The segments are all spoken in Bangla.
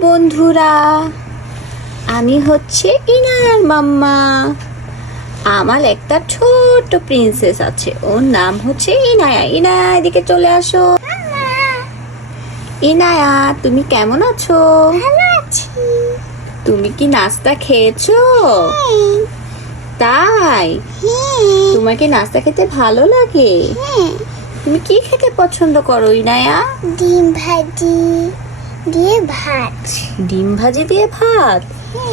বন্ধুরা, আমি হচ্ছে ইনায়ার মাম্মা। আমার একটা ছোট্ট প্রিন্সেস আছে, ওর নাম হচ্ছে ইনায়া। ইনায়া, এদিকে চলে আসো। ইনায়া, তুমি কেমন আছো? ভালো আছি। তুমি কি নাস্তা খেয়েছো? হ্যাঁ। তাই? হ্যাঁ। তোমার কি নাস্তা খেতে ভালো লাগে? হ্যাঁ। তুমি কি খেতে পছন্দ করো ইনায়া? ডিম ভাজি দিয়ে ভাত। ডিম ভাজি দিয়ে ভাত?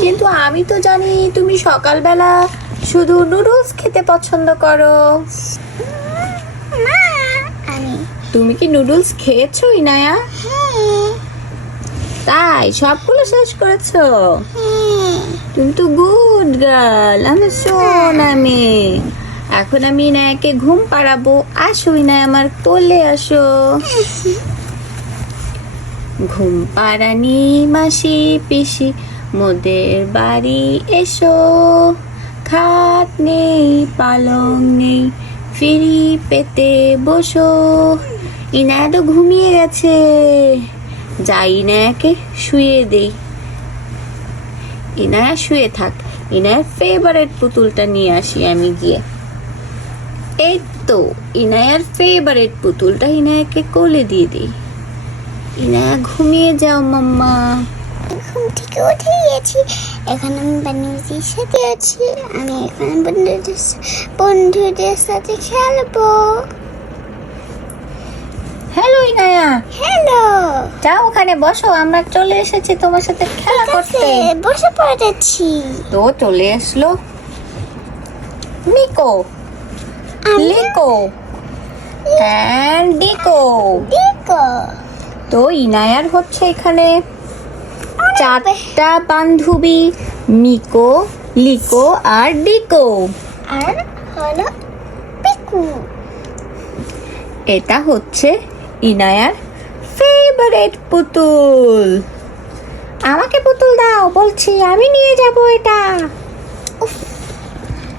কিন্তু আমি তো জানি তুমি সকালবেলা শুধু নুডলস খেতে পছন্দ করো। না, আমি তুমি কি নুডলস খেয়েছো ইনায়া? হ্যাঁ। তাই সবগুলো শেষ করেছো? হ্যাঁ। তুমি তো গুড গার্ল, আমার সোনা মেয়ে। এখন আমি ইনায়াকে ঘুম পাড়াবো। আসো ইনায়া, আমার কোলে আসো। ঘুম পাড়ানি মাসি পিসি মোদের বাড়ি এসো। খাট নেই পালং নেই, ফিরি পেতে বসো। ইনায়া তো ঘুমিয়ে গেছে। যাই ইনায়াকে শুয়ে দেই। ইনায়া শুয়ে থাক। ইনায়ার ফেভারিট পুতুলটা নিয়ে আসি আমি গিয়ে। এই তো ইনায়ার ফেভারিট পুতুলটা ইনায়াকে কোলে দিয়ে দিই। ইনায়া ঘুমিয়ে যাও মাম্মা। ঘুম থেকে উঠে গেছি। এখন আমি বান্ধবীদের সাথে আছি। আমি এখন বন্ধুদের সাথে খেলবো। Hello Inaya, hello. যাও ওখানে বসো, আমরা চলে এসেছি তোমার সাথে খেলা করতে। বসে পড়েছি। তো চলে আসলো নিকো, লিকো এন্ড ডিকো। দেখো, তো ইনায়ার হচ্ছে এখানে চারটা বান্ধবী, মিকো, লিকো আর ডিকো। আর হলো পিকু। এটা হচ্ছে ইনায়ার ফেভারিট পুতুল। আমাকে পুতুল দাও বলছি, আমি নিয়ে যাব এটা।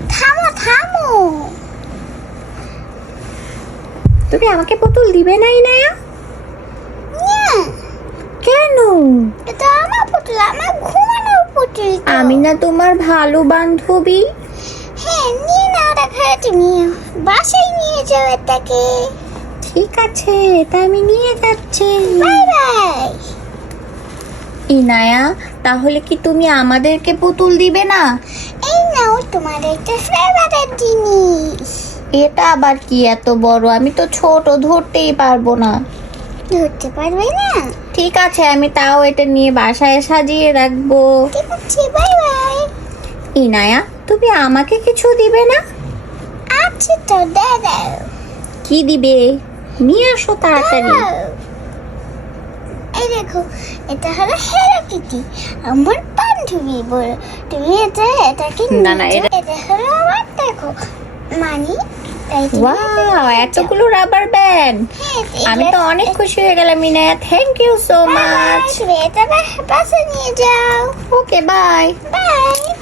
থামো থামো। তুমি আমাকে পুতুল দিবে না ইনায়া? না, কেন? এটা আমার পুতুল, আমার ঘুমানোর পুতুল তো। আমি না তোমার ভালো বান্ধবী? হ্যাঁ, নিয়ে না, ওটা ঘরে নিয়ে বাসায় নিয়ে যাও এটাকে। ঠিক আছে, এটা আমি নিয়ে যাচ্ছি। Bye bye. ইনায়া, তাহলে কি তুমি আমাদেরকে পুতুল দিবে না? এই নাও তোমার একটা ফেভারিট জিনিস। এটা আবার কি এত বড়? আমি তো ছোট, ধরতেই পারবো না। ধরতে পারবে না? ঠিক আছে, আমি তাও এটা নিয়ে বাসায় সাজিয়ে রাখবো। ঠিক আছে, বাই বাই। ইনায়া, তুমি আমাকে কিছু দিবে না? আচ্ছা তো, দাও। কি দিবে? নিয়ে আসো তাড়াতাড়ি। এই দেখো, এটা হলো হেলো কিটি, আমার বান্ধবী। বলো তুমি এটাকে না, নিয়ে এটা- যাও। এটা হলো আমার, দেখো মানি। ওয়াও, এতগুলো রাবার ব্যান্ড! আমি তো অনেক খুশি হয়ে গেলাম Inaya. Thank you so much. তুমি এটা বাসে নিয়ে যাও। ওকে, বাই। বাই।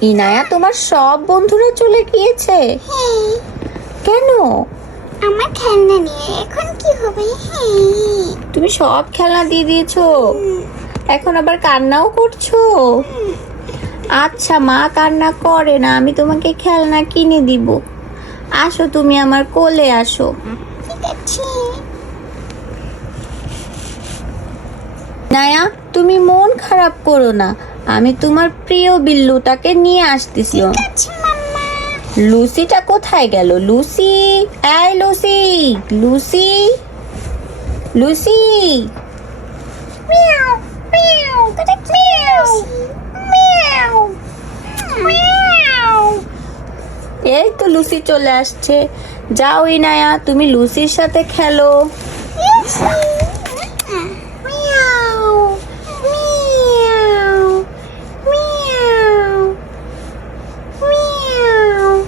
ইনায়া, তোমার সব বন্ধুরা চলে গিয়েছে? হ্যাঁ, কেন? আমার খেলনা নিয়ে এখন কি হবে? হ্যাঁ। তুমি সব খেলনা দিয়ে দিয়েছো, এখন আবার কান্নাও করছো? আচ্ছা, মা কান্না করে না, আমি তোমাকে খেলনা কিনে দিব। আসো, তুমি আমার কোলে আসো। ঠিক আছে। নায়া, তুমি মন খারাপ করো না, আমি তোমার প্রিয় বিল্লুটাকে নিয়ে আসতেছি। আচ্ছা মাম্মা। লুসিটা কোথায় গেল? লুসি, এই লুসি, লুসি, লুসি। মিয়াও মিয়াও মিয়াও মিয়াও মিয়াও। এই তো লুসি চলে আসছে। যাও ইনায়া, তুমি লুসির সাথে খেলো। মিয়াও মিয়াও মিয়াও মিয়াও।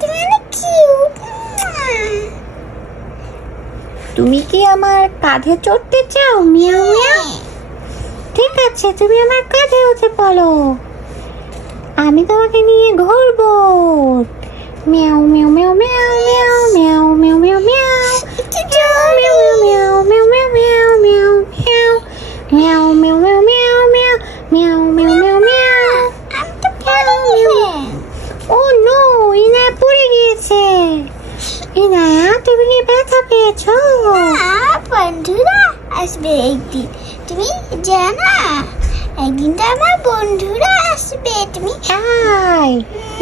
তুমি অনেক কিউট। তুমি কি আমার কাঁধে চড়তে চাও? মিয়াও মিয়াও। ঠিক আছে, তুমি আমার কাঁধে উঠে পড়ো, আমি তোমাকে নিয়ে ঘুরবো। মিয়াও মিয়াও মিয়াও মিয়াও মিয়াও মিয়াও মিয়াও মিয়াও মিয়াও মিয়াও মিয়াও মিয়াও মিয়াও তুমি জানো একদিন তো আমার বন্ধুরা আসবে, তুমি আয়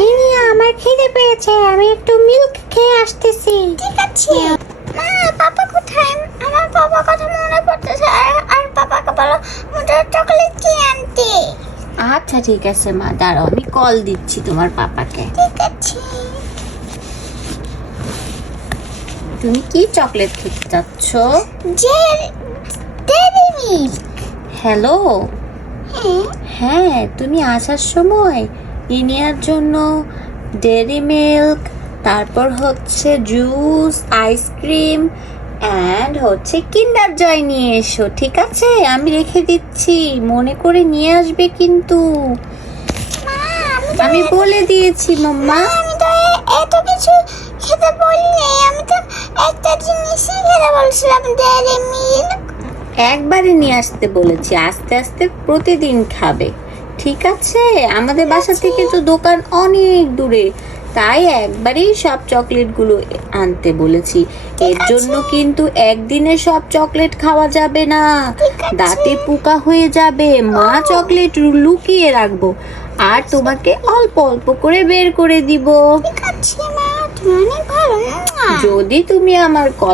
ইনিয়া, আমার খিদে পেয়েছে, আমি একটু মিল্ক খেয়ে আসতেছি। ঠিক আছে। মা পাপা কোথায়? আমার পাপার কথা মনে পড়তেছে। আর পাপাকে বলো মোটর চকলেট কিনে আনতে। আচ্ছা ঠিক আছে মা, দাঁড়াও আমি কল দিচ্ছি তোমার পাপাকে। ঠিক আছে। তুমি কি চকলেট খেতে চাচ্ছ? যে ডেরি মিল্ক। হ্যালো, হ্যাঁ হ্যাঁ তুমি আসার সময় ইনিয়ার জন্য ডেরি মিল্ক, তারপর হচ্ছে জুস, আইসক্রিম অ্যান্ড হচ্ছে কিন্ডার জয় নিয়ে এসো, ঠিক আছে? আমি রেখে দিচ্ছি, মনে করে নিয়ে আসবে কিন্তু। মা আমি বলে দিয়েছি মাম্মা। আমি তো এত কিছু খেতে বলিনি, আমি তো একটা জিনিসই খেতে বলছিলাম, ডেরি মিল্ক। একবারে নিয়ে আসতে বলেছি, আস্তে আস্তে প্রতিদিন খাবে, ঠিক আছে? আমাদের বাসা থেকে তো দোকান অনেক দূরে, তাই একবারেই সব চকলেটগুলো আনতে বলেছি। এর জন্য কিন্তু একদিনে সব চকলেট খাওয়া যাবে না, দাঁতে পোকা হয়ে যাবে। মা চকলেট লুকিয়ে রাখবো আর তোমাকে অল্প অল্প করে বের করে দিব, ঠিক আছে মা, তুমি অনেক ভালো। যদি তুমি আমার কথা